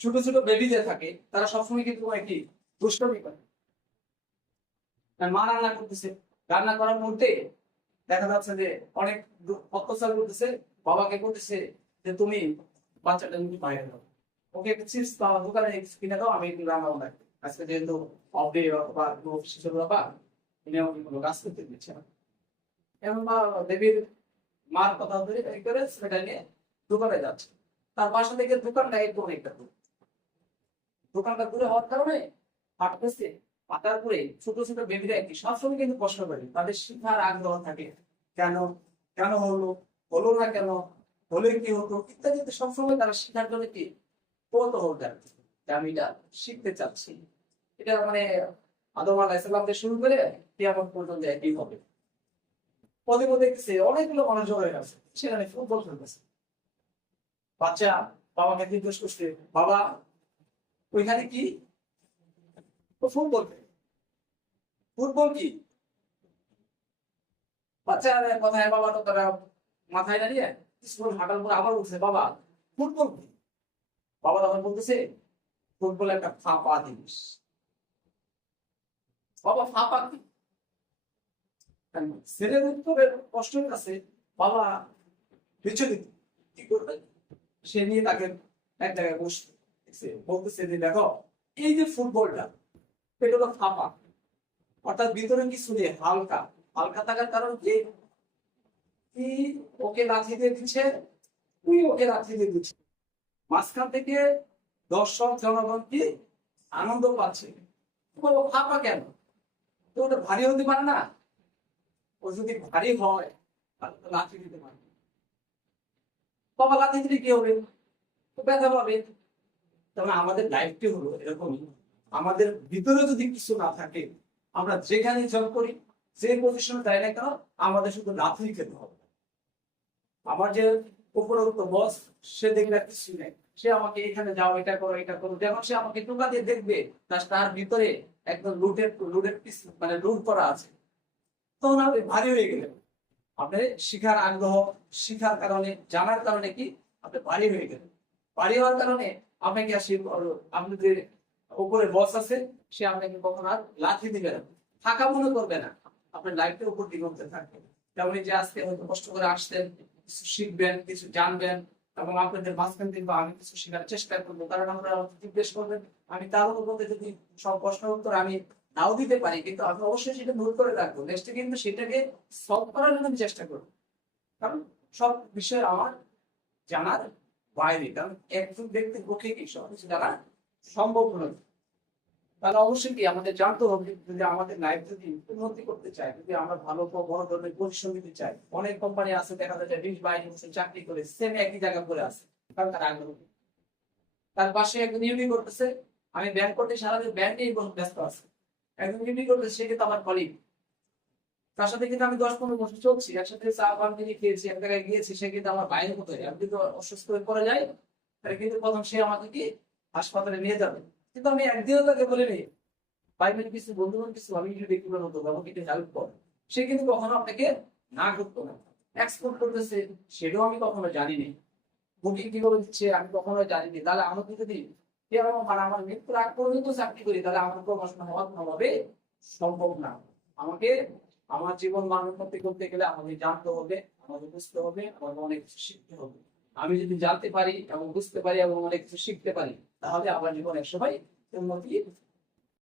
ছোট ছোট বেবি যে থাকে তারা সবসময় কিন্তু একটি দুষ্টমি করে। মা রান্না করতেছে, রান্না করার মধ্যে দেখা যাচ্ছে যে অনেক অত্যাচার করতেছে, বাবাকে করতেছে যে তুমি বাচ্চাটা তুমি বাইরে দাও, ওকে একটা চিপস বা দোকানে কিনে দাও, আমি একটু রান্না বান্না করি। আজকে যেহেতু অফডে বা শিশুর বাবা, উনি আমাকে কোনো কাজ করতে দিচ্ছে না। এবং বেবির মার কথা ধরে এই করে ছেলেটা নিয়ে দোকানে যাচ্ছে। তার বাসা থেকে দোকানটা একটু অনেকটা দূর। দোকানটা দূরে হওয়ার কারণে হাঁটতেছে, হাঁটার পরে ছোট ছোট বেবিরা কি সবসময় কিন্তু প্রশ্ন করে, তাদের শিক্ষার আগ্রহ থাকে। কেন, কেন হলো, হলো না কেন, হলে কি হতো ইত্যাদি সবসময় তারা শিখার জন্য কি কৌতূহল থাকে যে আমি এটা শিখতে চাচ্ছি। এটা মানে আদম আলাইহিস সালাম থেকে শুরু করে কিয়ামত পর্যন্ত একই হবে। পদে পদে দেখতেছে অনেকগুলো মানুষ জড়ো হয়ে আছে, সেখানে ফুটবল খেলতেছে। বাচ্চা বাবাকে জিজ্ঞেস করছে, বাবা ওইখানে কি? তো ফুটবল খেলে। ফুটবল কি? বাচ্চা কথায় বাবা তো তারা মাথায় দাঁড়িয়ে স্কুল হাঁটার পর আবার উঠছে, বাবা ফুটবল কি? বাবা তখন বলতেছে, ফুটবল একটা ফাঁপা জিনিস। বাবা ফাঁপা কি? ছেলের উত্তরের কষ্টের কাছে বাবা বিচলিত, কি করবে? সে নিয়ে তাকে এক জায়গায় বসছে, বলতেছে যে দেখো, এই যে ফুটবলটা এটা হলো ফাঁপা, অর্থাৎ ভিতরে কিছু নেই, হালকা। হালকা থাকার কারণ যে কি ওকে লাথি দিয়ে দিচ্ছে, তুই ওকে লাথি দিয়ে দিচ্ছে, মাঝখান থেকে দর্শক জনগণ কি আনন্দ পাচ্ছে। ও ফাঁপা কেন? তো ওটা ভারী হতে পারে না? ও যদি ভারী হয় তাহলে তো লাথি দিতে পারে। বাবা লাথি দিলে কি হবে? তো ব্যথা পাবে। তবে আমাদের লাইফটি হলো এরকমই, আমাদের ভিতরে যদি কিছু না থাকে, আমরা যেখানে জব করি, যে পজিশনে যাই না কেন, আমাদের শুধু লাথি খেতে হবে। আমার যে উপরোক্ত বস, সে দেখলে কিছু নেই, সে আমাকে এখানে যাও, এটা করো, এটা করো, যখন সে আমাকে টোকা দিয়ে দেখবে তার ভিতরে একদম লুটের লুটের পিস মানে লুট করা আছে, তখন আপনি ভারী হয়ে গেলেন। আপনার শিখার আগ্রহ, শিখার কারণে, জানার কারণে কি আপনি ভারী হয়ে গেলেন। ভারী হওয়ার কারণে আপনাকে আসি, আপনি যে উপরে বস আছে, সে আপনাকে কখনো আর লাথি দিবে না, থাকা মনে করবে না, আপনার লাইফের উপর দিগন্তে থাকবে। তেমনি যে আজকে হয়তো কষ্ট করে আসতেন, কিছু শিখবেন, কিছু জানবেন, এবং আপনাদের মাঝখান থেকে আমি কিছু শেখার চেষ্টা করবো, কারণ আমরা জিজ্ঞেস করবেন, আমি তার মধ্যে যদি সব প্রশ্নের উত্তর আমি নাও দিতে পারি, কিন্তু আমি অবশ্যই সেটা নোট করে রাখবো, নেক্সটে কিন্তু সেটাকে সলভ করার জন্য আমি চেষ্টা করবো। কারণ সব বিষয় আমার জানার বাইরে, কারণ একজন ব্যক্তির পক্ষে কি সবকিছু জানা সম্ভব নয়। তাহলে অবশ্যই কি আমাদের জানতে হবে, যদি আমাদের লাইফ যদি উন্নতি করতে চাই, যদি আমরা ভালো বড় ধরনের পরিশ্রম দিতে চাই। অনেক কোম্পানি আছে দেখা যায় 20-22 বছর চাকরি করে সেম একই জায়গা করে আছে, কারণ তার আগ্রহ। তার পাশে একজন ইউনি করতেছে, আমি ব্যাংক করতে সারাদিন ব্যাংক নিয়ে ব্যস্ত আছে। একজন ইউনি করতেছে, সে কিন্তু আমার কলিগ, তার সাথে কিন্তু আমি 10-15 বছর চলছি, একসাথে চা পান তিনি খেয়েছি, এক জায়গায় গিয়েছি, সে কিন্তু আমার বাইরে মতো। আমি কিন্তু অসুস্থ হয়ে পড়ে যাই, তাহলে কিন্তু প্রথম সে আমাকে কি হাসপাতালে নিয়ে যাবে, কিন্তু আমি একদিনও তাকে বলিনি ভাই মানে কিছু বন্ধু বান্ধব কিছু আমি কিছু ব্যক্তিগত হতো আমাকে একটু হেল্প কর। সে কিন্তু কখনো আপনাকে না করতো না। এক্সপোর্ট করতেছে সেটাও আমি কখনো জানিনি, বুকিং কিভাবে দিচ্ছে আমি কখনো জানিনি। তাহলে আমাকে যদি মানে আমার মৃত্যুর আগ পর্যন্ত চাকরি করি, তাহলে আমার প্রমোশন হওয়া কোনোভাবে সম্ভব না। আমাকে আমার জীবন মান উন্নতি করতে গেলে আমাকে জানতে হবে, আমাকে বুঝতে হবে, আমাকে অনেক কিছু শিখতে হবে। আমি যদি জানতে পারি এবং বুঝতে পারি এবং অনেক কিছু শিখতে পারি, তাহলে আমার জীবন একসময় উন্নতি